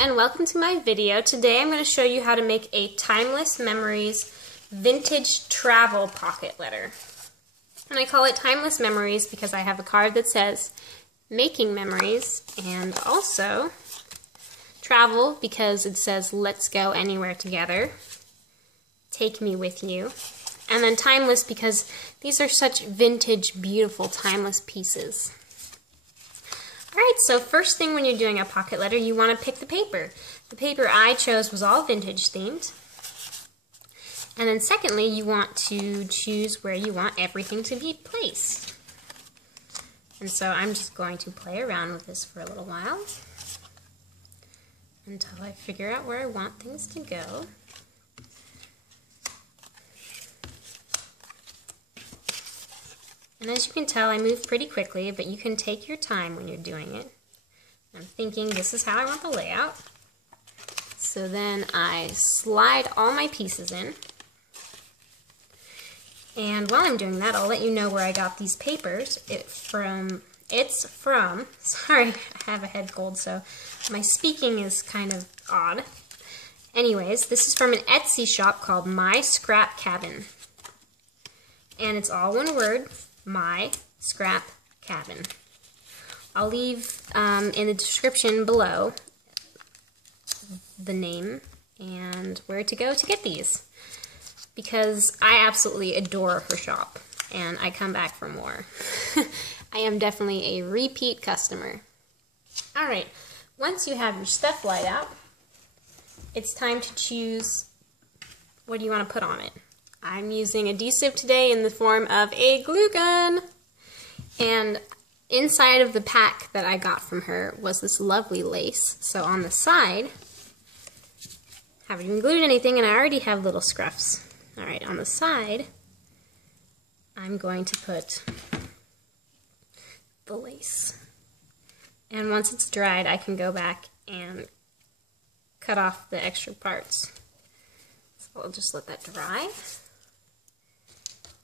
and welcome to my video. Today I'm going to show you how to make a Timeless Memories vintage travel pocket letter. And I call it Timeless Memories because I have a card that says Making Memories, and also Travel because it says Let's Go Anywhere Together, Take Me With You, and then Timeless because these are such vintage, beautiful, timeless pieces. Alright, so first thing when you're doing a pocket letter, you want to pick the paper. The paper I chose was all vintage themed. And then secondly, you want to choose where you want everything to be placed. And so I'm just going to play around with this for a little while until I figure out where I want things to go. And as you can tell, I move pretty quickly, but you can take your time when you're doing it. I'm thinking this is how I want the layout. So then I slide all my pieces in. And while I'm doing that, I'll let you know where I got these papers. It's from, sorry, I have a head cold, so my speaking is kind of odd. Anyways, this is from an Etsy shop called Myscrapcabin. And it's all one word. Myscrapcabin. I'll leave in the description below the name and where to go to get these, because I absolutely adore her shop and I come back for more. I am definitely a repeat customer. Alright, once you have your stuff laid out, it's time to choose what do you want to put on it. I'm using adhesive today in the form of a glue gun. And inside of the pack that I got from her was this lovely lace. So on the side, haven't even glued anything and I already have little scruffs. Alright, on the side, I'm going to put the lace. And once it's dried, I can go back and cut off the extra parts. So I'll just let that dry.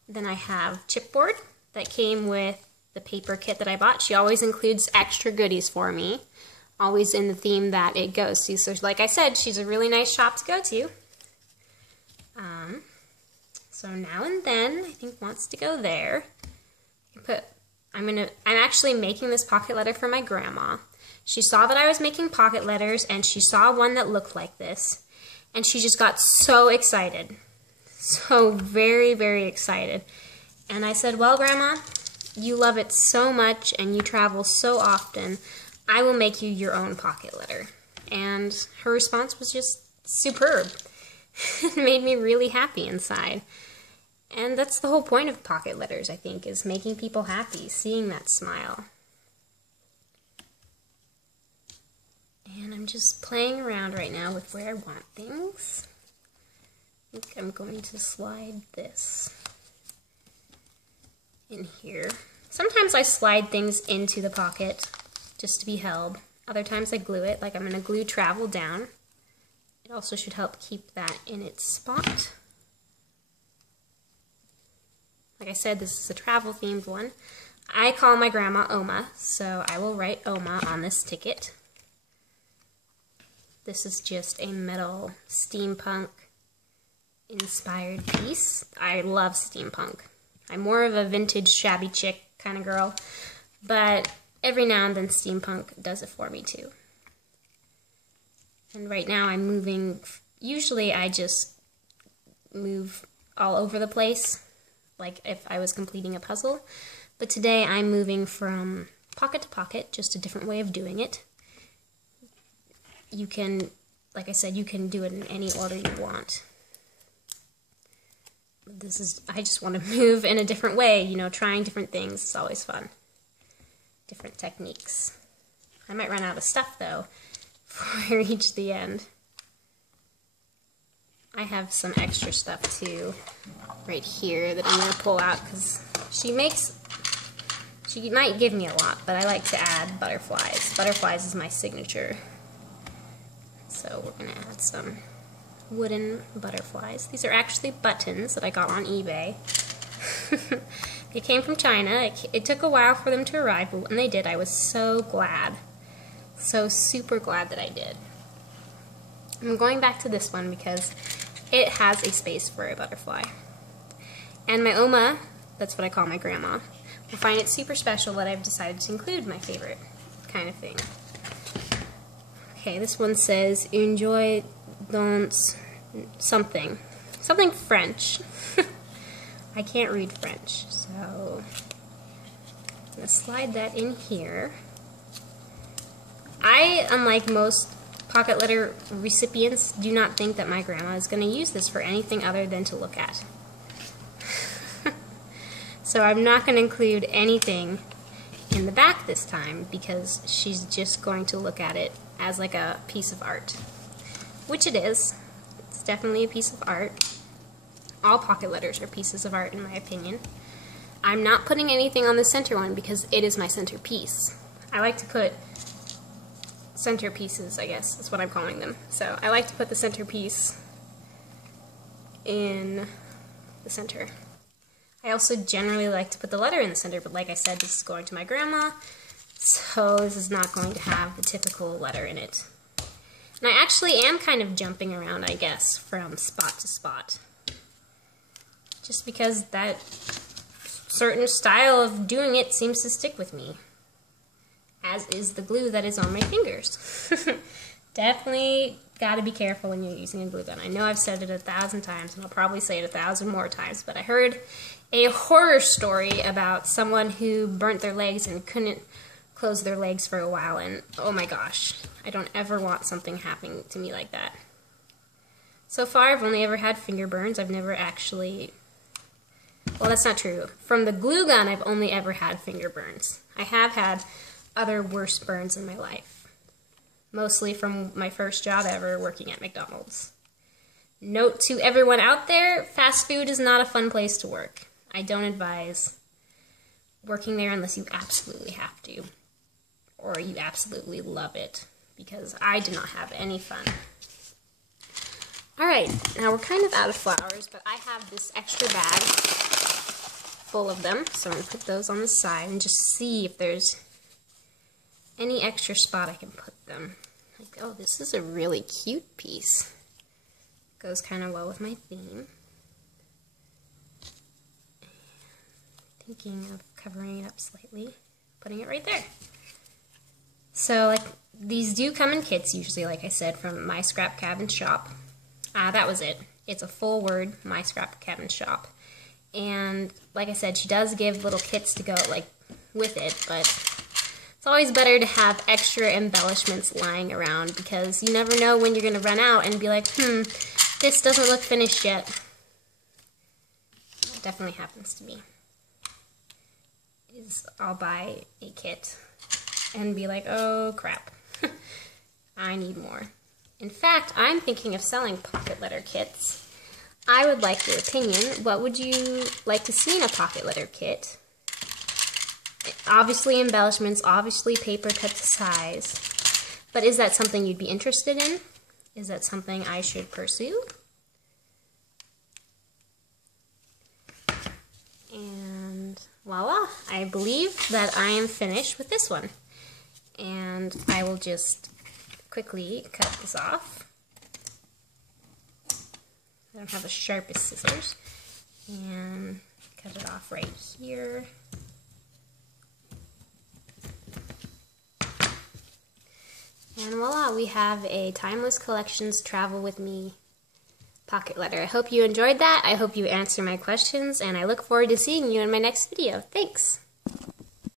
Then I have chipboard that came with the paper kit that I bought. She always includes extra goodies for me, always in the theme that it goes to. So like I said, she's a really nice shop to go to. So now and then, I think wants to go there. I'm actually making this pocket letter for my grandma. She saw that I was making pocket letters and she saw one that looked like this. And she just got so excited. So very, very excited. And I said, well, Grandma, you love it so much and you travel so often, I will make you your own pocket letter. And her response was just superb. It made me really happy inside. And that's the whole point of pocket letters, I think, is making people happy, seeing that smile. And I'm just playing around right now with where I want things. I think I'm going to slide this in here. Sometimes I slide things into the pocket just to be held. Other times I glue it, like I'm going to glue travel down. It also should help keep that in its spot. Like I said, this is a travel themed one. I call my grandma Oma, so I will write Oma on this ticket. This is just a metal steampunk inspired piece. I love steampunk. I'm more of a vintage shabby chic kind of girl, but every now and then steampunk does it for me too. And right now I'm moving, usually I just move all over the place, like if I was completing a puzzle, but today I'm moving from pocket to pocket, just a different way of doing it. You can, like I said, you can do it in any order you want. I just want to move in a different way, you know, trying different things. It's always fun. Different techniques. I might run out of stuff, though, before I reach the end. I have some extra stuff, too, right here that I'm going to pull out, because she might give me a lot, but I like to add butterflies. Butterflies is my signature. So we're going to add some wooden butterflies. These are actually buttons that I got on eBay. They came from China. It took a while for them to arrive, but when they did, I was so glad. So super glad that I did. I'm going back to this one because it has a space for a butterfly. And my Oma, that's what I call my grandma, will find it super special that I've decided to include my favorite kind of thing. Okay, this one says, enjoy dans something. Something French. I can't read French, so I'm going to slide that in here. I, unlike most pocket letter recipients, do not think that my grandma is going to use this for anything other than to look at. So I'm not going to include anything in the back this time because she's just going to look at it as like a piece of art. Which it is. It's definitely a piece of art. All pocket letters are pieces of art in my opinion. I'm not putting anything on the center one because it is my centerpiece. I like to put centerpieces, I guess, is what I'm calling them. So I like to put the centerpiece in the center. I also generally like to put the letter in the center, but like I said, this is going to my grandma, so this is not going to have the typical letter in it. And I actually am kind of jumping around, I guess, from spot to spot. Just because that certain style of doing it seems to stick with me. As is the glue that is on my fingers. Definitely gotta be careful when you're using a glue gun. I know I've said it 1,000 times, and I'll probably say it 1,000 more times, but I heard a horror story about someone who burnt their legs and couldn't close their legs for a while, and oh my gosh, I don't ever want something happening to me like that. So far, I've only ever had finger burns. I've never actually... Well, that's not true. From the glue gun, I've only ever had finger burns. I have had other worse burns in my life. Mostly from my first job ever working at McDonald's. Note to everyone out there, fast food is not a fun place to work. I don't advise working there unless you absolutely have to. Or you absolutely love it. Because I did not have any fun. Alright, now we're kind of out of flowers, but I have this extra bag full of them. So I'm going to put those on the side and just see if there's any extra spot I can put them. Like, oh, this is a really cute piece. Goes kind of well with my theme. Thinking of covering it up slightly, putting it right there. So, like, these do come in kits usually, like I said, from Myscrapcabinshop. That was it. It's a full word, Myscrapcabinshop. And, like I said, she does give little kits to go, like, with it, but it's always better to have extra embellishments lying around because you never know when you're going to run out and be like, this doesn't look finished yet. That definitely happens to me. I'll buy a kit and be like, oh crap, I need more. In fact, I'm thinking of selling pocket letter kits. I would like your opinion. What would you like to see in a pocket letter kit? Obviously embellishments, obviously paper cut to size. But is that something you'd be interested in? Is that something I should pursue? And voila, I believe that I am finished with this one. And I will just quickly cut this off. I don't have the sharpest scissors. And cut it off right here. And voila, we have a Timeless Collections Travel With Me pocket letter. I hope you enjoyed that. I hope you answered my questions, and I look forward to seeing you in my next video. Thanks!